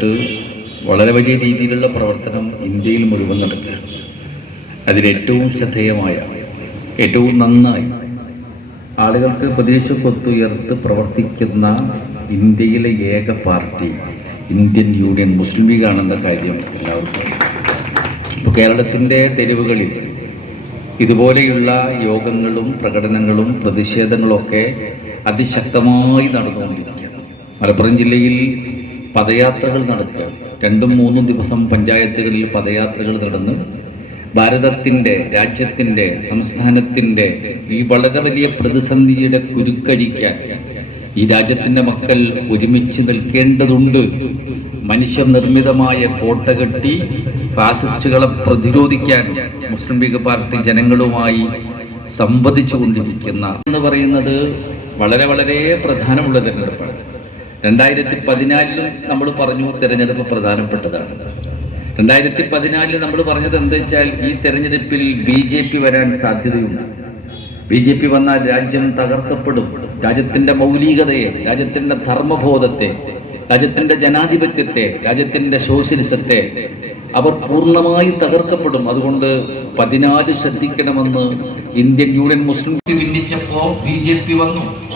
ബന്ധപ്പെട്ട് വളരെ വലിയ രീതിയിലുള്ള പ്രവർത്തനം ഇന്ത്യയിൽ മുഴുവൻ നടക്കുകയാണ് അതിലേറ്റവും ശ്രദ്ധേയമായ ഏറ്റവും നന്നായി ആളുകൾക്ക് പ്രതീക്ഷക്കൊത്തുയർത്ത് പ്രവർത്തിക്കുന്ന ഇന്ത്യയിലെ ഏക പാർട്ടി ഇന്ത്യൻ യൂണിയൻ മുസ്ലിം ലീഗാണെന്ന കാര്യം എല്ലാവർക്കും ഇപ്പോൾ കേരളത്തിന്റെ തെരുവുകളിൽ ഇതുപോലെയുള്ള യോഗങ്ങളും പ്രകടനങ്ങളും പ്രതിഷേധങ്ങളൊക്കെ അതിശക്തമായി നടന്നുകൊണ്ടിരിക്കുകയാണ്. മലപ്പുറം ജില്ലയിൽ പദയാത്രകൾ നടക്കുക. രണ്ടും മൂന്നും ദിവസം പഞ്ചായത്തുകളിൽ പദയാത്രകൾ നടന്ന് ഭാരതത്തിന്റെ രാജ്യത്തിന്റെ സംസ്ഥാനത്തിന്റെ ഈ വളരെ വലിയ പ്രതിസന്ധിയുടെ കുരുക്കഴിക്കാൻ ഈ രാജ്യത്തിന്റെ മക്കൾ ഒരുമിച്ച് നിൽക്കേണ്ടതുണ്ട്. മനുഷ്യനിർമ്മിതമായ കോട്ട കെട്ടി ഫാസിസ്റ്റുകളെ പ്രതിരോധിക്കാൻ മുസ്ലിം ലീഗ് പാർട്ടി ജനങ്ങളുമായി സംവദിച്ചു കൊണ്ടിരിക്കുന്ന എന്ന് പറയുന്നത് വളരെ വളരെ പ്രധാനമുള്ള തിരഞ്ഞെടുപ്പാണ്. രണ്ടായിരത്തി പതിനാലിലും നമ്മൾ പറഞ്ഞു തിരഞ്ഞെടുപ്പ് പ്രധാനപ്പെട്ടതാണ്. രണ്ടായിരത്തി പതിനാലിൽ നമ്മൾ പറഞ്ഞത് എന്താ വെച്ചാൽ ഈ തെരഞ്ഞെടുപ്പിൽ ബി ജെ പി വരാൻ സാധ്യതയുണ്ട്. ബി ജെ പി വന്നാൽ രാജ്യം തകർക്കപ്പെടും. രാജ്യത്തിന്റെ മൗലികതയെ രാജ്യത്തിന്റെ ധർമ്മബോധത്തെ രാജ്യത്തിന്റെ ജനാധിപത്യത്തെ രാജ്യത്തിന്റെ സോഷ്യലിസത്തെ അവർ പൂർണമായി തകർക്കപ്പെടും. അതുകൊണ്ട് പതിനാല് ശ്രദ്ധിക്കണമെന്ന് ഇന്ത്യൻ യൂണിയൻ മുസ്ലിം ലീഗ് ഭിന്നിച്ചപ്പോ ബി ജെ പി വന്നു.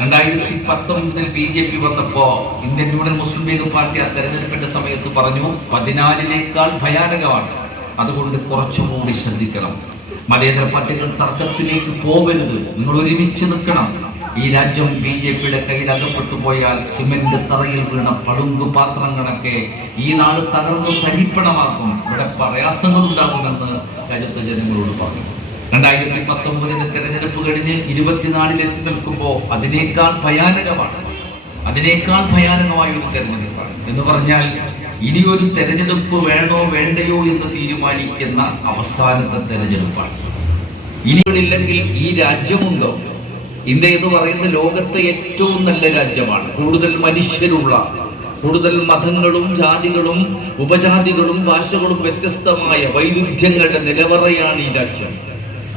രണ്ടായിരത്തി പത്തൊമ്പതിൽ ബി ജെ പി വന്നപ്പോ Indian union Muslim league party ആ തെരഞ്ഞെടുപ്പിന്റെ സമയത്ത് പറഞ്ഞു പതിനാലിനേക്കാൾ ഭയാനകമാണ്. അതുകൊണ്ട് കുറച്ചുകൂടി ശ്രദ്ധിക്കണം. മതേതര പാർട്ടികൾ തർക്കത്തിലേക്ക് പോകരുത്. നിങ്ങൾ ഒരുമിച്ച് നിൽക്കണം. ഈ രാജ്യം ബി ജെ പിയുടെ കയ്യിൽ അകപ്പെട്ടു പോയാൽ സിമെന്റ് തറയിൽ വീണ പളുങ്കു പാത്രങ്ങളൊക്കെ ഈ നാട് തകർന്ന് തരിപ്പണമാക്കും ഇവിടെ പ്രയാസങ്ങൾ ഉണ്ടാകുമെന്ന് രാജ്യത്തെ ജനങ്ങളോട് പറഞ്ഞു. രണ്ടായിരത്തി പത്തൊമ്പതിലെ തെരഞ്ഞെടുപ്പ് കഴിഞ്ഞ് ഇരുപത്തിനാലിൽ എത്തി നിൽക്കുമ്പോൾ അതിനേക്കാൾ ഭയാനകമാണ്. അതിനേക്കാൾ ഭയാനകമായ ഒരു തെരഞ്ഞെടുപ്പാണ്. എന്ന് പറഞ്ഞാൽ ഇനി ഒരു തെരഞ്ഞെടുപ്പ് വേണോ വേണ്ടയോ എന്ന് തീരുമാനിക്കുന്ന അവസാനത്തെ തെരഞ്ഞെടുപ്പാണ്. ഇനിയില്ലെങ്കിൽ ഈ രാജ്യമുണ്ടോ? ഇന്ത്യ എന്ന് പറയുന്ന ലോകത്തെ ഏറ്റവും നല്ല രാജ്യമാണ്. കൂടുതൽ മനുഷ്യരുള്ള കൂടുതൽ മതങ്ങളും ജാതികളും ഉപജാതികളും ഭാഷകളും വ്യത്യസ്തമായ വൈരുദ്ധ്യങ്ങളുടെ നിലവറയാണ് ഈ രാജ്യം.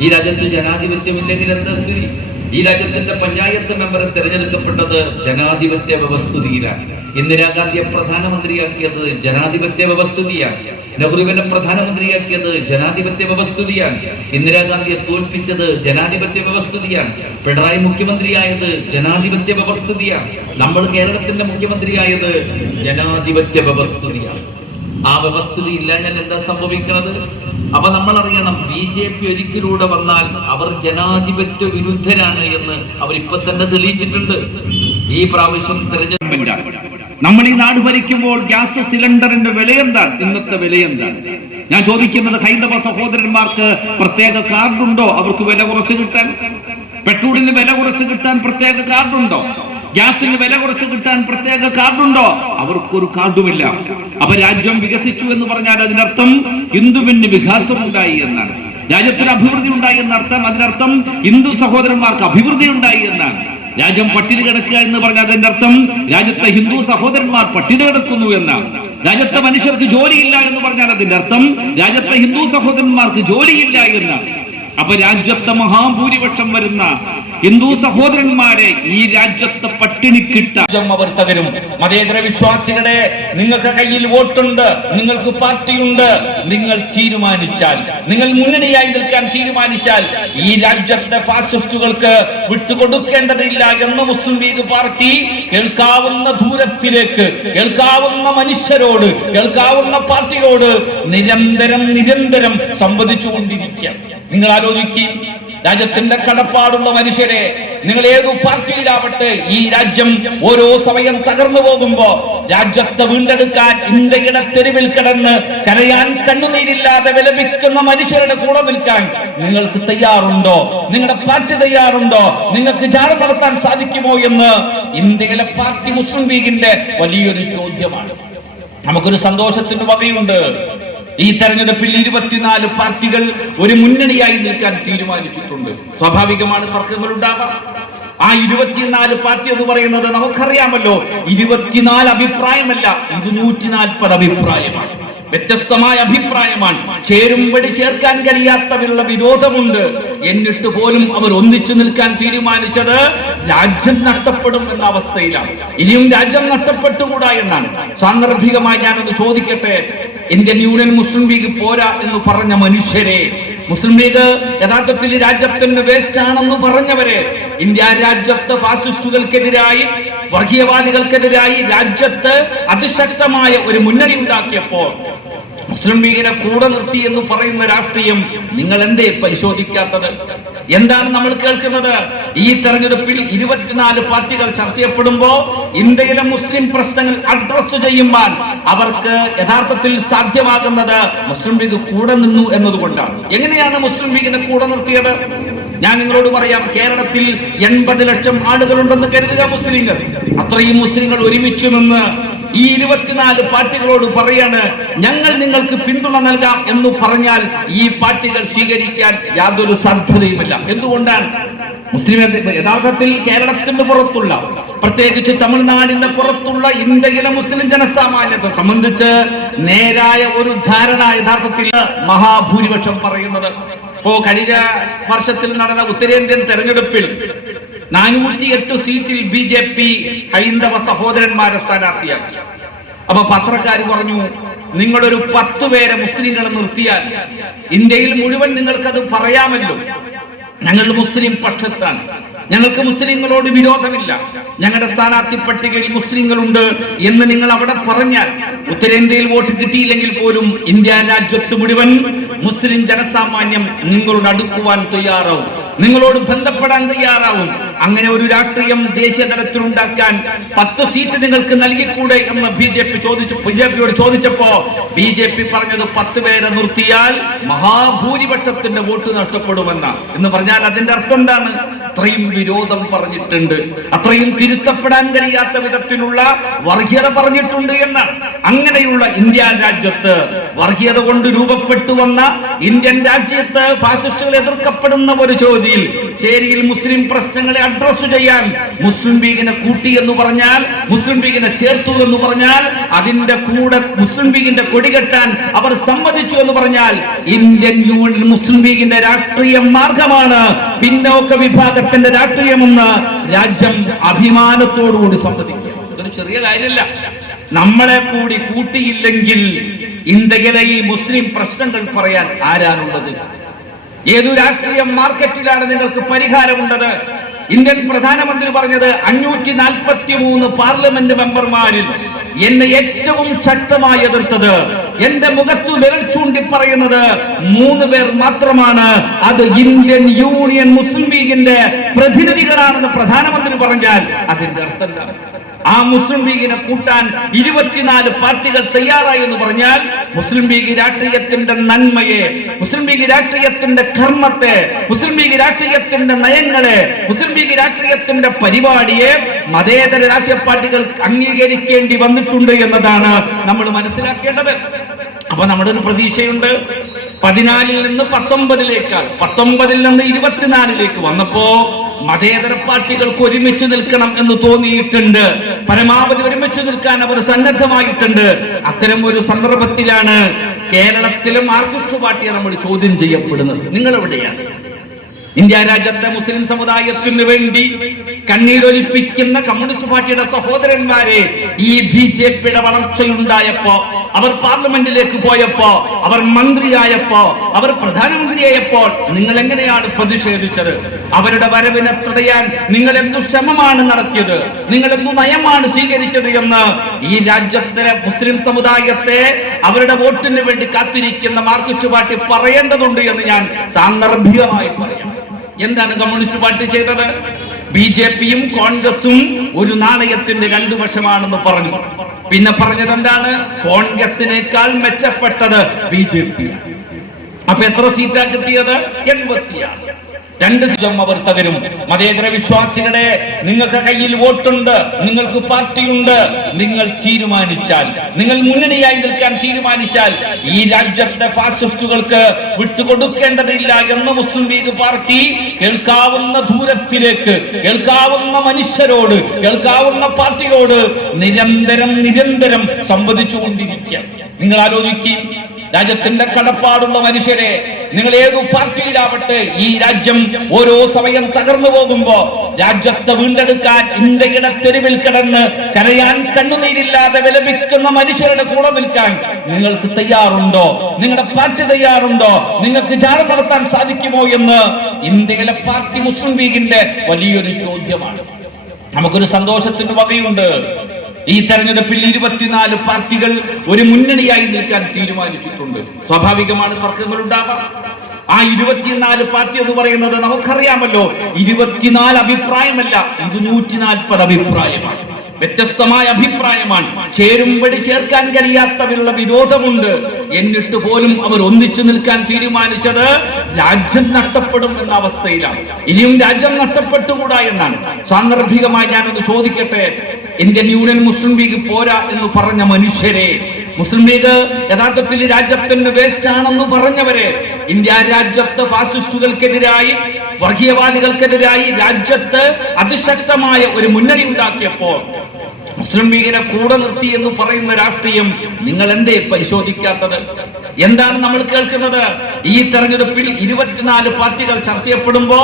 ഈ രാജ്യത്ത് ജനാധിപത്യമില്ലെങ്കിൽ എന്താ സ്ഥിതി? ഈ രാജ്യത്തിന്റെ പഞ്ചായത്ത് മെമ്പർ തിരഞ്ഞെടുക്കപ്പെട്ടത് ജനാധിപത്യ വ്യവസ്ഥിതിയിലാണ്. ഇന്ദിരാഗാന്ധിയെ പ്രധാനമന്ത്രിയാക്കിയത് ജനാധിപത്യ വ്യവസ്ഥിതിയാണ്. നെഹ്റുവിനെ പ്രധാനമന്ത്രിയാക്കിയത് ജനാധിപത്യ വ്യവസ്ഥിതിയാണ്. ഇന്ദിരാഗാന്ധിയെ തോൽപ്പിച്ചത് ജനാധിപത്യ വ്യവസ്ഥിതിയാണ്. പിണറായി മുഖ്യമന്ത്രിയായത് ജനാധിപത്യ വ്യവസ്ഥിതിയാണ്. നമ്മൾ കേരളത്തിന്റെ മുഖ്യമന്ത്രിയായത് ജനാധിപത്യ വ്യവസ്ഥിതിയാണ്. ആ വ്യവസ്ഥിതി ഇല്ലാഞ്ഞാൽ എന്താ സംഭവിക്കുന്നത് അപ്പൊ നമ്മൾ അറിയണം ബി ജെ പി ഒരിക്കലൂടെ വന്നാൽ അവർ ജനാധിപത്യ വിരുദ്ധരാണ് എന്ന് അവർ ഇപ്പൊ തന്നെ തെളിയിച്ചിട്ടുണ്ട്. ഈ പ്രാവശ്യം തെരഞ്ഞെടുപ്പിന്റെ നമ്മൾ ഈ നാട് ഭരിക്കുമ്പോൾ ഗ്യാസ് സിലിണ്ടറിന്റെ വില എന്താണ്? ഇന്നത്തെ വില എന്താണ്? ഞാൻ ചോദിക്കുന്നത് ഹൈന്ദവ സഹോദരന്മാർക്ക് പ്രത്യേക കാർഡുണ്ടോ? അവർക്ക് വില കുറച്ച് കിട്ടാൻ? പെട്രോളിന് വില കുറച്ച് കിട്ടാൻ പ്രത്യേക കാർഡുണ്ടോ? ഗ്യാസിന് വില കുറച്ച് കിട്ടാൻ പ്രത്യേക കാർഡുണ്ടോ? അവർക്കൊരു കാർഡുമില്ല. അപ്പൊ രാജ്യം വികസിച്ചു എന്ന് പറഞ്ഞാൽ അതിനർത്ഥം ഹിന്ദുവിന് വികാസം ഉണ്ടായി എന്നാണ്. രാജ്യത്തിന് അഭിവൃദ്ധി ഉണ്ടായി എന്നർത്ഥം അതിനർത്ഥം ഹിന്ദു സഹോദരന്മാർക്ക് അഭിവൃദ്ധി ഉണ്ടായി എന്നാണ്. രാജ്യം പട്ടിണി കിടക്കുക എന്ന് പറഞ്ഞാൽ അതിന്റെ അർത്ഥം രാജ്യത്തെ ഹിന്ദു സഹോദരന്മാർ പട്ടിണി കിടക്കുന്നു എന്നാണ്. രാജ്യത്തെ മനുഷ്യർക്ക് ജോലിയില്ല എന്ന് പറഞ്ഞാൽ അതിന്റെ അർത്ഥം രാജ്യത്തെ ഹിന്ദു സഹോദരന്മാർക്ക് ജോലിയില്ല എന്നാണ്. അപ്പൊ രാജ്യത്തെ മഹാഭൂരിപക്ഷം വരുന്ന ഹിന്ദു സഹോദരന്മാരെ ഈ രാജ്യത്തെ കിട്ടാം. അവർ തകരും മതേതര വിശ്വാസികളെ നിങ്ങൾക്ക് കയ്യിൽ വോട്ടുണ്ട് നിങ്ങൾക്ക് പാർട്ടിയുണ്ട്. നിങ്ങൾ തീരുമാനിച്ചാൽ നിങ്ങൾ മുന്നണിയായി നിൽക്കാൻ തീരുമാനിച്ചാൽ ഈ രാജ്യത്തെ ഫാസിസ്റ്റുകൾക്ക് വിട്ടുകൊടുക്കേണ്ടതില്ല എന്ന മുസ്ലിം ലീഗ് പാർട്ടി കേൾക്കാവുന്ന ദൂരത്തിലേക്ക് കേൾക്കാവുന്ന മനുഷ്യരോട് കേൾക്കാവുന്ന പാർട്ടിയോട് നിരന്തരം നിരന്തരം സംവദിച്ചുകൊണ്ടിരിക്കുക നിങ്ങൾ ആലോചിക്കുക രാജ്യത്തിന്റെ കടപ്പാടുള്ള മനുഷ്യരെ നിങ്ങൾ ഏതു പാർട്ടിയിലാവട്ടെ ഈ രാജ്യം ഓരോ സമയം തകർന്നു പോകുമ്പോ രാജ്യത്തെ വീണ്ടെടുക്കാൻ ഇന്ത്യയുടെ തെരുവിൽ കിടന്ന് കരയാൻ കണ്ണുനീരില്ലാതെ വിലപിക്കുന്ന മനുഷ്യരുടെ കൂടെ നിൽക്കാൻ നിങ്ങൾക്ക് തയ്യാറുണ്ടോ? നിങ്ങളുടെ പാർട്ടി തയ്യാറുണ്ടോ? നിങ്ങൾക്ക് ജാഥ നടത്താൻ സാധിക്കുമോ എന്ന് ഇന്ത്യയിലെ പാർട്ടി മുസ്ലിം ലീഗിന്റെ വലിയൊരു ചോദ്യമാണ്. നമുക്കൊരു സന്തോഷത്തിന്റെ വകയുണ്ട്. ഈ തെരഞ്ഞെടുപ്പിൽ ഇരുപത്തിനാല് പാർട്ടികൾ ഒരു മുന്നണിയായി നിൽക്കാൻ തീരുമാനിച്ചിട്ടുണ്ട്. സ്വാഭാവികമാണ് തർക്കങ്ങൾ ഉണ്ടാവാം. ആ ഇരുപത്തിനാല് പാർട്ടി എന്ന് പറയുന്നത് നമുക്കറിയാമല്ലോ. ഇരുപത്തിനാല് അഭിപ്രായമല്ല ഇരുന്നൂറ്റി നാൽപ്പത് അഭിപ്രായമാണ്. വ്യത്യസ്തമായ അഭിപ്രായമാണ്. ചേരുമ്പടി ചേർക്കാൻ കഴിയാത്തവരുള്ള വിരോധമുണ്ട്. എന്നിട്ട് പോലും അവർ ഒന്നിച്ചു നിൽക്കാൻ തീരുമാനിച്ചത് രാജ്യം നഷ്ടപ്പെടും എന്ന അവസ്ഥയിലാണ്. ഇനിയും രാജ്യം നഷ്ടപ്പെട്ടുകൂടാ എന്നാണ്. സാന്ദർഭികമായി ഞാനൊന്ന് ചോദിക്കട്ടെ? ഇന്ത്യൻ യൂണിയൻ മുസ്ലിം ലീഗ് പോരാ എന്ന് പറഞ്ഞ മനുഷ്യരെ മുസ്ലിം ലീഗ് യഥാർത്ഥത്തിൽ രാജ്യത്തിന്റെ വേസ്റ്റ് ആണെന്ന് പറഞ്ഞവരെ ഇന്ത്യ രാജ്യത്ത് ഫാസിസ്റ്റുകൾക്കെതിരായി വർഗീയവാദികൾക്കെതിരായി രാജ്യത്ത് അതിശക്തമായ ഒരു മുന്നണി ഉണ്ടാക്കിയപ്പോൾ മുസ്ലിം ലീഗിനെ കൂടെ നിർത്തി എന്ന് പറയുന്ന രാഷ്ട്രീയം നിങ്ങൾ എന്തേ പരിശോധിക്കാത്തത്? എന്താണ് നമ്മൾ കേൾക്കുന്നത്? ഈ തെരഞ്ഞെടുപ്പിൽ ഇരുപത്തിനാല് പാർട്ടികൾ ചർച്ച ചെയ്യപ്പെടുമ്പോ ഇന്ത്യയിലെ മുസ്ലിം പ്രശ്നങ്ങൾ അഡ്രസ് ചെയ്യുമ്പോൾ അവർക്ക് യഥാർത്ഥത്തിൽ സാധ്യമാകുന്നത് മുസ്ലിം ലീഗ് കൂടെ നിന്നു എന്നതുകൊണ്ടാണ്. എങ്ങനെയാണ് മുസ്ലിം ലീഗിനെ കൂടെ നിർത്തിയത്? ഞാൻ നിങ്ങളോട് പറയാം കേരളത്തിൽ എൺപത് ലക്ഷം ആളുകളുണ്ടെന്ന് കരുതുക മുസ്ലിങ്ങൾ. അത്രയും മുസ്ലിങ്ങൾ ഒരുമിച്ച് നിന്ന് ഈ ഇരുപത്തിനാല് പാർട്ടികളോട് പറയാണ് ഞങ്ങൾ നിങ്ങൾക്ക് പിന്തുണ നൽകാം എന്ന് പറഞ്ഞാൽ ഈ പാർട്ടികൾ സ്വീകരിക്കാൻ യാതൊരു സാധ്യതയുമില്ല. എന്തുകൊണ്ടാണ്? മുസ്ലിം യഥാർത്ഥത്തിൽ കേരളത്തിന്റെ പുറത്തുള്ള പ്രത്യേകിച്ച് തമിഴ്നാടിന്റെ പുറത്തുള്ള ഇന്ത്യയിലെ മുസ്ലിം ജനസാമാന്യത്തെ സംബന്ധിച്ച് നേരായ ഒരു ധാരണ യഥാർത്ഥത്തിൽ മഹാഭൂരിപക്ഷം പറയുന്നത്. ഇപ്പോ കഴിഞ്ഞ വർഷത്തിൽ നടന്ന ഉത്തരേന്ത്യൻ തെരഞ്ഞെടുപ്പിൽ നാനൂറ്റി എട്ട് സീറ്റിൽ ബി ജെ പി ഹൈന്ദവ സഹോദരന്മാരെ സ്ഥാനാർത്ഥിയാക്കി. അപ്പൊ പത്രക്കാർ പറഞ്ഞു നിങ്ങളൊരു പത്ത് പേരെ മുസ്ലിങ്ങളെ നിർത്തിയാൽ ഇന്ത്യയിൽ മുഴുവൻ നിങ്ങൾക്കത് പറയാമല്ലോ. ഞങ്ങൾ മുസ്ലിം പക്ഷത്താണ്. ഞങ്ങൾക്ക് മുസ്ലിങ്ങളോട് വിരോധമില്ല. ഞങ്ങളുടെ സ്ഥാനാർത്ഥി പട്ടികയിൽ മുസ്ലിങ്ങളുണ്ട് എന്ന് നിങ്ങൾ അവിടെ പറഞ്ഞാൽ ഉത്തരേന്ത്യയിൽ വോട്ട് കിട്ടിയില്ലെങ്കിൽ പോലും ഇന്ത്യ രാജ്യത്ത് മുഴുവൻ മുസ്ലിം ജനസാമാന്യം നിങ്ങളോട് അടുക്കുവാൻ തയ്യാറാവും. നിങ്ങളോട് ബന്ധപ്പെടാൻ തയ്യാറാവും. അങ്ങനെ ഒരു രാഷ്ട്രീയം ദേശീയ തലത്തിൽ ഉണ്ടാക്കാൻ പത്ത് സീറ്റ് നിങ്ങൾക്ക് നൽകിക്കൂടെ എന്ന് ബി ജെ പി ചോദിച്ചു ബി ജെ പിയോട് ചോദിച്ചപ്പോ ബി ജെ പി പറഞ്ഞത് പത്ത് പേരെ നിർത്തിയാൽ മഹാഭൂരിപക്ഷത്തിന്റെ വോട്ട് നഷ്ടപ്പെടുമെന്ന. എന്ന് പറഞ്ഞാൽ അതിന്റെ അർത്ഥം എന്താണ്? അത്രയും വിരോധം പറഞ്ഞിട്ടുണ്ട്. അത്രയും തിരുത്തപ്പെടാൻ കഴിയാത്ത വിധത്തിലുള്ള വർഗീയത പറഞ്ഞിട്ടുണ്ട് എന്ന്. അങ്ങനെയുള്ള ഇന്ത്യ രാജ്യത്ത് വർഗീയത കൊണ്ട് രൂപപ്പെട്ടു വന്ന ഇന്ത്യൻ രാജ്യത്ത് ഫാസിസ്റ്റുകൾ എതിർക്കപ്പെടുന്ന ഒരു ചോദ്യയിൽ ചേരിയിൽ മുസ്ലിം പ്രശ്നങ്ങളെ അഡ്രസ് ചെയ്യാൻ മുസ്ലിം ലീഗിനെ കൂട്ടി എന്ന് പറഞ്ഞാൽ മുസ്ലിം ലീഗിനെ ചേർത്തു എന്ന് പറഞ്ഞാൽ അതിന്റെ കൂടെ മുസ്ലിം ലീഗിന്റെ കൊടി കെട്ടാൻ അവർ സമ്മതിച്ചു എന്ന് പറഞ്ഞാൽ ഇന്ത്യൻ യൂണിയൻ മുസ്ലിം ലീഗിന്റെ രാഷ്ട്രീയ മാർഗമാണ്. പിന്നോക്ക വിഭാഗത്തിന്റെ രാഷ്ട്രീയമെന്ന് രാജ്യം അഭിമാനത്തോടുകൂടി സമ്മതിക്കുക അതൊരു ചെറിയ കാര്യമല്ല. നമ്മളെ കൂടി കൂട്ടിയില്ലെങ്കിൽ ഇന്ത്യയിലെ ഈ മുസ്ലിം പ്രശ്നങ്ങൾ പറയാൻ ആരാണുള്ളത്? ഏതു രാഷ്ട്രീയ മാർക്കറ്റിലാണ് നിങ്ങൾക്ക് പരിഹാരമുണ്ടത് ഇന്ത്യൻ പ്രധാനമന്ത്രി പറഞ്ഞത് അഞ്ഞൂറ്റി നാൽപ്പത്തി മൂന്ന് പാർലമെന്റ് മെമ്പർമാരിൽ എന്നെ ഏറ്റവും ശക്തമായി എതിർത്തത്. എന്റെ മുഖത്ത് വിരൽ ചൂണ്ടി പറയുന്നത് മൂന്ന് പേർ മാത്രമാണ്. അത് ഇന്ത്യൻ യൂണിയൻ മുസ്ലിം ലീഗിന്റെ പ്രതിനിധികളാണെന്ന് പ്രധാനമന്ത്രി പറഞ്ഞാൽ അതിന്റെ അർത്ഥം എന്താണ്? ആ മുസ്ലിം ലീഗിനെ കൂട്ടാൻ ഇരുപത്തിനാല് പാർട്ടികൾ തയ്യാറായി എന്ന് പറഞ്ഞാൽ മുസ്ലിം ലീഗ് രാഷ്ട്രീയത്തിന്റെ നന്മയെ മുസ്ലിം ലീഗ് രാഷ്ട്രീയത്തിന്റെ കർമ്മത്തെ മുസ്ലിം ലീഗ് രാഷ്ട്രീയത്തിന്റെ നയങ്ങളെ മുസ്ലിം ലീഗ് രാഷ്ട്രീയത്തിന്റെ പരിപാടിയെ മതേതര രാഷ്ട്രീയ പാർട്ടികൾ അംഗീകരിക്കേണ്ടി വന്നിട്ടുണ്ട് എന്നതാണ് നമ്മൾ മനസ്സിലാക്കേണ്ടത്. അപ്പൊ നമ്മുടെ ഒരു പ്രതീക്ഷയുണ്ട്. പതിനാലിൽ നിന്ന് പത്തൊമ്പതിലേക്കാൾ പത്തൊമ്പതിൽ നിന്ന് ഇരുപത്തിനാലിലേക്ക് വന്നപ്പോ മതേതര പാർട്ടികൾക്ക് ഒരുമിച്ച് നിൽക്കണം എന്ന് തോന്നിയിട്ടുണ്ട്. പരമാവധി ഒരുമിച്ച് നിൽക്കാൻ അവർ സന്നദ്ധമായിട്ടുണ്ട്. അത്തരം ഒരു സന്ദർഭത്തിലാണ് കേരളത്തിലും മാർക്സിസ്റ്റ് പാർട്ടിയെ നമ്മൾ ചോദ്യം ചെയ്യപ്പെടുന്നത്. നിങ്ങൾ എവിടെയാണ് ഇന്ത്യ രാജ്യത്തെ മുസ്ലിം സമുദായത്തിന് വേണ്ടി കണ്ണീരൊലിപ്പിക്കുന്ന കമ്മ്യൂണിസ്റ്റ് പാർട്ടിയുടെ സഹോദരന്മാരെ ഈ ബി ജെ പിയുടെ വളർച്ചയുണ്ടായപ്പോ അവർ പാർലമെന്റിലേക്ക് പോയപ്പോ അവർ മന്ത്രിയായപ്പോ അവർ പ്രധാനമന്ത്രിയായപ്പോൾ നിങ്ങൾ എങ്ങനെയാണ് പ്രതിഷേധിച്ചത്? അവരുടെ വരവിനെ തടയാൻ നിങ്ങൾ എന്തു ശ്രമമാണ് നടത്തിയത്? നിങ്ങൾ എന്തു നയമാണ് സ്വീകരിച്ചത് എന്ന് ഈ രാജ്യത്തിലെ മുസ്ലിം സമുദായത്തെ അവരുടെ വോട്ടിന് വേണ്ടി കാത്തിരിക്കുന്ന മാർക്സിസ്റ്റ് പാർട്ടി പറയേണ്ടതുണ്ട് എന്ന് ഞാൻ സാന്ദർഭികമായി പറയാം. എന്താണ് കമ്മ്യൂണിസ്റ്റ് പാർട്ടി ചെയ്തത്? ബി ജെ പിയും കോൺഗ്രസും ഒരു നാണയത്തിന്റെ രണ്ടു വശമാണെന്ന് പറഞ്ഞു. പിന്നെ പറഞ്ഞത് എന്താണ്? കോൺഗ്രസിനേക്കാൾ മെച്ചപ്പെട്ടത് ബി ജെ പി അപ്പൊ എത്ര സീറ്റാ കിട്ടിയത്? എൺപത്തിയാറ്. രണ്ട് തകരും മതേതര വിശ്വാസികളെ നിങ്ങൾക്ക് കയ്യിൽ വോട്ടുണ്ട് നിങ്ങൾക്ക് പാർട്ടിയുണ്ട്. നിങ്ങൾ തീരുമാനിച്ചാൽ നിങ്ങൾ മുന്നണിയായി നിൽക്കാൻ തീരുമാനിച്ചാൽ ഈ രാജ്യത്തെ ഫാസിസ്റ്റുകൾക്ക് വിട്ടുകൊടുക്കേണ്ടതില്ല എന്ന മുസ്ലിം ലീഗ് പാർട്ടി കേൾക്കാവുന്ന ദൂരത്തിലേക്ക് കേൾക്കാവുന്ന മനുഷ്യരോട് കേൾക്കാവുന്ന പാർട്ടിയോട് നിരന്തരം നിരന്തരം സംവദിച്ചുകൊണ്ടിരിക്കുക നിങ്ങൾ ആലോചിക്കുക രാജ്യത്തിന്റെ കടപ്പാടുള്ള മനുഷ്യരെ നിങ്ങൾ ഏതു പാർട്ടിയിലാവട്ടെ ഈ രാജ്യം ഓരോ സമയം തകർന്നു പോകുമ്പോ രാജ്യത്തെ വീണ്ടെടുക്കാൻ ഇന്ത്യയുടെ തെരുവിൽ കിടന്ന് കരയാൻ കണ്ണുനീരില്ലാതെ വിലപിക്കുന്ന മനുഷ്യരുടെ കൂടെ നിൽക്കാൻ നിങ്ങൾക്ക് തയ്യാറുണ്ടോ? നിങ്ങളുടെ പാർട്ടി തയ്യാറുണ്ടോ? നിങ്ങൾക്ക് ജാഥ നടത്താൻ സാധിക്കുമോ എന്ന് ഇന്ത്യയിലെ പാർട്ടി മുസ്ലിം ലീഗിന്റെ വലിയൊരു ചോദ്യമാണ്. നമുക്കൊരു സന്തോഷത്തിന്റെ വകയുണ്ട്. ഈ തെരഞ്ഞെടുപ്പിൽ ഇരുപത്തിനാല് പാർട്ടികൾ ഒരു മുന്നണിയായി നിൽക്കാൻ തീരുമാനിച്ചിട്ടുണ്ട്. സ്വാഭാവികമാണ് തർക്കങ്ങൾ ഉണ്ടാവാം. ആ ഇരുപത്തിനാല് പാർട്ടി എന്ന് പറയുന്നത് നമുക്കറിയാമല്ലോ. ഇരുപത്തിനാല് അഭിപ്രായമല്ല ഇരുന്നൂറ്റി നാൽപ്പത് അഭിപ്രായമാണ്. വ്യത്യസ്തമായ അഭിപ്രായമാണ്. ചേരുമ്പടി ചേർക്കാൻ കഴിയാത്തവരുള്ള വിരോധമുണ്ട്. എന്നിട്ട് പോലും അവർ ഒന്നിച്ചു നിൽക്കാൻ തീരുമാനിച്ചത് രാജ്യം നഷ്ടപ്പെടും എന്ന അവസ്ഥയിലാണ്. ഇനിയും രാജ്യം നഷ്ടപ്പെട്ടുകൂടാ എന്നാണ്. സാന്ദർഭികമായി ഞാനൊന്ന് ചോദിക്കട്ടെ? ഇന്ത്യൻ യൂണിയൻ മുസ്ലിം ലീഗ് പോരാ എന്ന് പറഞ്ഞ മനുഷ്യരെ മുസ്ലിം ലീഗ് യഥാർത്ഥത്തിൽ രാജ്യത്തിന്റെ വേസ്റ്റ് ആണെന്ന് പറഞ്ഞവരെ ഇന്ത്യ രാജ്യത്ത് ഫാസിസ്റ്റുകൾക്കെതിരായി വർഗീയവാദികൾക്കെതിരായി രാജ്യത്ത് അതിശക്തമായ ഒരു മുന്നണി ഉണ്ടാക്കിയപ്പോൾ മുസ്ലിം ലീഗിനെ കൂടെ നിർത്തി എന്ന് പറയുന്ന രാഷ്ട്രീയം നിങ്ങൾ എന്തേ പരിശോധിക്കാത്തത്? എന്താണ് നമ്മൾ കേൾക്കുന്നത്? ഈ തെരഞ്ഞെടുപ്പിൽ ഇരുപത്തിനാല് പാർട്ടികൾ ചർച്ച ചെയ്യപ്പെടുമ്പോ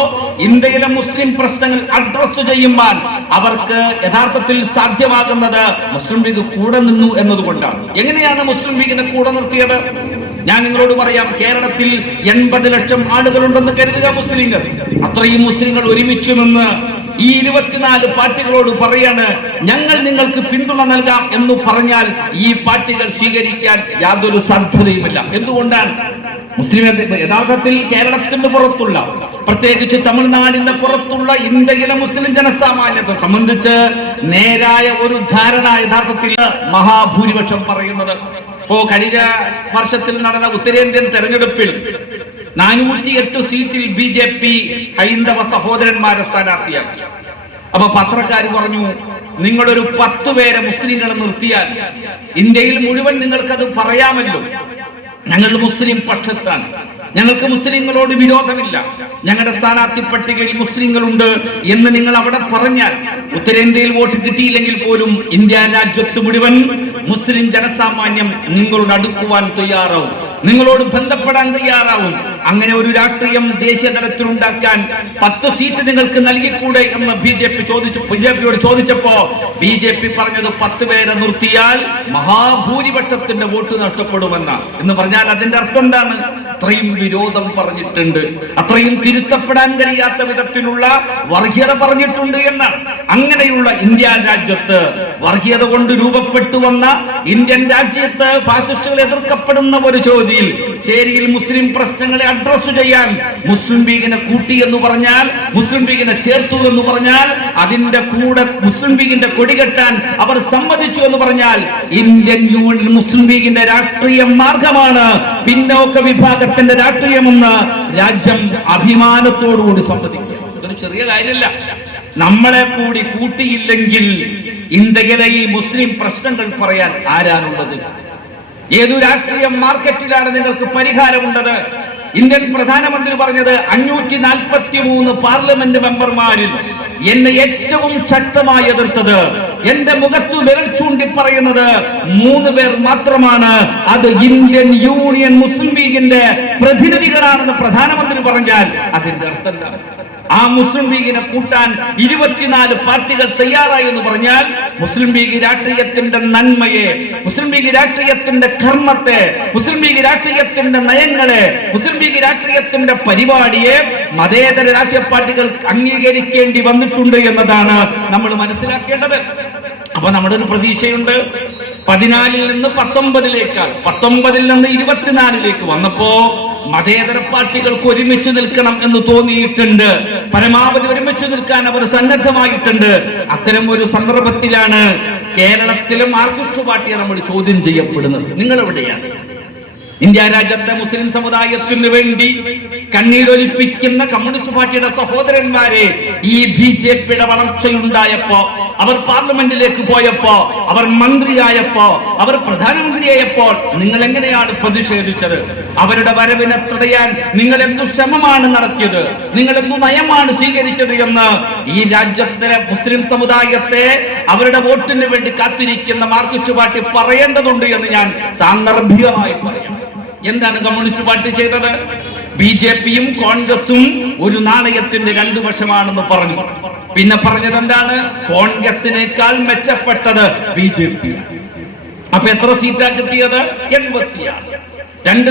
ഇന്ത്യയിലെ മുസ്ലിം പ്രശ്നങ്ങൾ അഡ്രസ് ചെയ്യുമ്പോൾ അവർക്ക് യഥാർത്ഥത്തിൽ സാധ്യമാകുന്നത് മുസ്ലിം ലീഗ് കൂടെ നിന്നു എന്നതുകൊണ്ടാണ്. എങ്ങനെയാണ് മുസ്ലിം ലീഗിനെ കൂടെ നിർത്തിയത്? ഞാൻ നിങ്ങളോട് പറയാം കേരളത്തിൽ എൺപത് ലക്ഷം ആളുകളുണ്ടെന്ന് കരുതുക മുസ്ലിങ്ങൾ. അത്രയും മുസ്ലിങ്ങൾ ഒരുമിച്ചു നിന്ന് ഈ ഇരുപത്തിനാല് പാർട്ടികളോട് പറയാണ് ഞങ്ങൾ നിങ്ങൾക്ക് പിന്തുണ നൽകാം എന്ന് പറഞ്ഞാൽ ഈ പാർട്ടികൾ സ്വീകരിക്കാൻ യാതൊരു സാധ്യതയുമില്ല. എന്തുകൊണ്ടാണ്? മുസ്ലിം യഥാർത്ഥത്തിൽ കേരളത്തിന്റെ പുറത്തുള്ള പ്രത്യേകിച്ച് തമിഴ്നാടിന്റെ പുറത്തുള്ള ഇന്ത്യയിലെ മുസ്ലിം ജനസാമാന്യത്തെ സംബന്ധിച്ച് നേരായ ഒരു ധാരണ യഥാർത്ഥത്തിൽ മഹാഭൂരിപക്ഷം പറയുന്നത് ഇപ്പോ കഴിഞ്ഞ വർഷത്തിൽ നടന്ന ഉത്തരേന്ത്യൻ തെരഞ്ഞെടുപ്പിൽ നാനൂറ്റി എട്ട് സീറ്റിൽ ബി ജെ പി ഹൈന്ദവ സഹോദരന്മാരെ സ്ഥാനാർത്ഥിയാക്കി. അപ്പൊ പത്രക്കാർ പറഞ്ഞു നിങ്ങളൊരു പത്ത് പേരെ മുസ്ലിങ്ങളെ നിർത്തിയാൽ ഇന്ത്യയിൽ മുഴുവൻ നിങ്ങൾക്കത് പറയാമല്ലോ. ഞങ്ങൾ മുസ്ലിം പക്ഷത്താണ്. ഞങ്ങൾക്ക് മുസ്ലിങ്ങളോട് വിരോധമില്ല. ഞങ്ങളുടെ സ്ഥാനാർത്ഥി പട്ടികയിൽ മുസ്ലിങ്ങളുണ്ട് എന്ന് നിങ്ങൾ അവിടെ പറഞ്ഞാൽ ഉത്തരേന്ത്യയിൽ വോട്ട് കിട്ടിയില്ലെങ്കിൽ പോലും ഇന്ത്യ രാജ്യത്ത് മുഴുവൻ മുസ്ലിം ജനസാമാന്യം നിങ്ങളോട് അടുക്കുവാൻ തയ്യാറാവും. നിങ്ങളോട് ബന്ധപ്പെടാൻ തയ്യാറാവും. അങ്ങനെ ഒരു രാഷ്ട്രീയം ദേശീയ തലത്തിൽ ഉണ്ടാക്കാൻ പത്ത് സീറ്റ് നിങ്ങൾക്ക് നൽകിക്കൂടെ എന്ന് ബി ജെ പി ചോദിച്ചു ബി ജെ പിയോട് ചോദിച്ചപ്പോ ബി ജെ പി പറഞ്ഞത് പത്ത് പേരെ നിർത്തിയാൽ മഹാഭൂരിപക്ഷത്തിന്റെ വോട്ട് നഷ്ടപ്പെടുമെന്ന. എന്ന് പറഞ്ഞാൽ അതിന്റെ അർത്ഥം എന്താണ്? അത്രയും വിരോധം പറഞ്ഞിട്ടുണ്ട്. അത്രയും തിരുത്തപ്പെടാൻ കഴിയാത്ത വിധത്തിലുള്ള വർഗീയത പറഞ്ഞിട്ടുണ്ട് എന്നാണ് അങ്ങനെയുള്ള ഇന്ത്യ രാജ്യത്ത് വർഗീയത കൊണ്ട് രൂപപ്പെട്ടു വന്ന ഇന്ത്യൻ രാജ്യത്ത് ഫാസിസ്റ്റുകൾ എതിർക്കപ്പെടുന്ന ഒരു ചോദ്യയിൽ ചേരിയിൽ മുസ്ലിം പ്രശ്നങ്ങളെ അഡ്രസ് ചെയ്യാൻ മുസ്ലിം ലീഗിനെ കൂട്ടി എന്ന് പറഞ്ഞാൽ മുസ്ലിം ലീഗിനെ ചേർത്തു എന്ന് പറഞ്ഞാൽ അതിന്റെ കൂടെ മുസ്ലിം ലീഗിന്റെ കൊടികെട്ടാൻ അവർ സമ്മതിച്ചു എന്ന് പറഞ്ഞാൽ ഇന്ത്യൻ യൂണിയൻ മുസ്ലിം ലീഗിന്റെ രാഷ്ട്രീയ മാർഗമാണ്. പിന്നോക്ക വിഭാഗത്തിന്റെ രാഷ്ട്രീയമെന്ന് രാജ്യം അഭിമാനത്തോടുകൂടി സമ്മതിക്കുക. ഇതൊരു ചെറിയ കാര്യമല്ല. നമ്മളെ കൂടി കൂട്ടിയില്ലെങ്കിൽ ഇന്ത്യയിലെ ഈ മുസ്ലിം പ്രശ്നങ്ങൾ പറയാൻ ആരാണുള്ളത്? ഏതു രാഷ്ട്രീയ മാർക്കറ്റിലാണ് നിങ്ങൾക്ക് പരിഹാരമുണ്ടത് ഇന്ത്യൻ പ്രധാനമന്ത്രി പറഞ്ഞത് അഞ്ഞൂറ്റി നാൽപ്പത്തി മൂന്ന് പാർലമെന്റ് മെമ്പർമാരിൽ എന്നെ ഏറ്റവും ശക്തമായി എതിർത്തത്. എന്റെ മുഖത്ത് വിരൽ ചൂണ്ടി പറയുന്നത് മൂന്ന് പേർ മാത്രമാണ്. അത് ഇന്ത്യൻ യൂണിയൻ മുസ്ലിം ലീഗിന്റെ പ്രതിനിധികളാണെന്ന് പ്രധാനമന്ത്രി പറഞ്ഞാൽ അതിന്റെ അർത്ഥം എന്താണ്? ആ മുസ്ലിം ലീഗിനെ കൂട്ടാൻ ഇരുപത്തിനാല് പാർട്ടികൾ തയ്യാറായി എന്ന് പറഞ്ഞാൽ മുസ്ലിം ലീഗ് രാഷ്ട്രീയത്തിന്റെ നന്മയെ മുസ്ലിം ലീഗ് രാഷ്ട്രീയത്തിന്റെ കർമ്മത്തെ മുസ്ലിം ലീഗ് രാഷ്ട്രീയത്തിന്റെ നയങ്ങളെ മുസ്ലിം ലീഗ് രാഷ്ട്രീയത്തിന്റെ പരിപാടിയെ മതേതര രാഷ്ട്രീയ പാർട്ടികൾ അംഗീകരിക്കേണ്ടി വന്നിട്ടുണ്ട് എന്നതാണ് നമ്മൾ മനസ്സിലാക്കേണ്ടത്. അപ്പൊ നമ്മുടെ ഒരു പ്രതീക്ഷയുണ്ട്. പതിനാലിൽ നിന്ന് പത്തൊമ്പതിലേക്കാൾ പത്തൊമ്പതിൽ നിന്ന് ഇരുപത്തിനാലിലേക്ക് വന്നപ്പോ മതേതര പാർട്ടികൾക്ക് ഒരുമിച്ച് നിൽക്കണം എന്ന് തോന്നിയിട്ടുണ്ട്. പരമാവധി ഒരുമിച്ച് നിൽക്കാൻ അവർ സന്നദ്ധമായിട്ടുണ്ട്. അത്തരം ഒരു സന്ദർഭത്തിലാണ് കേരളത്തിലെ മാർക്സിസ്റ്റ് പാർട്ടിയെ നമ്മൾ ചോദ്യം ചെയ്യപ്പെടുന്നത്. നിങ്ങൾ എവിടെയാണ് ഇന്ത്യ രാജ്യത്തെ മുസ്ലിം സമുദായത്തിന് വേണ്ടി കണ്ണീരൊലിപ്പിക്കുന്ന കമ്മ്യൂണിസ്റ്റ് പാർട്ടിയുടെ സഹോദരന്മാരെ ഈ ബി ജെ പിയുടെ വളർച്ചയുണ്ടായപ്പോ അവർ പാർലമെന്റിലേക്ക് പോയപ്പോ അവർ മന്ത്രിയായപ്പോ അവർ പ്രധാനമന്ത്രിയായപ്പോൾ നിങ്ങൾ എങ്ങനെയാണ് പ്രതിഷേധിച്ചത്? അവരുടെ വരവിനെ തടയാൻ നിങ്ങൾ എന്തു ശ്രമമാണ് നടത്തിയത്? നിങ്ങൾ എന്തു നയമാണ് സ്വീകരിച്ചത് എന്ന് ഈ രാജ്യത്തിലെ മുസ്ലിം സമുദായത്തെ അവരുടെ വോട്ടിന് വേണ്ടി കാത്തിരിക്കുന്ന മാർക്സിസ്റ്റ് പാർട്ടി പറയേണ്ടതുണ്ട് എന്ന് ഞാൻ സാന്ദർഭികമായി പറയാം എന്താണ് കമ്മ്യൂണിസ്റ്റ് പാർട്ടി ചെയ്തത്? ബി ജെ പിയും കോൺഗ്രസും ഒരു നാണയത്തിന്റെ രണ്ടു വശമാണെന്ന് പറഞ്ഞു. പിന്നെ പറഞ്ഞത് എന്താണ് കോൺഗ്രസിനേക്കാൾ മെച്ചപ്പെട്ടത് ബി ജെ പി. അപ്പൊ എത്ര സീറ്റാ കിട്ടിയത്? എൺപത്തിയാറ്. രണ്ട്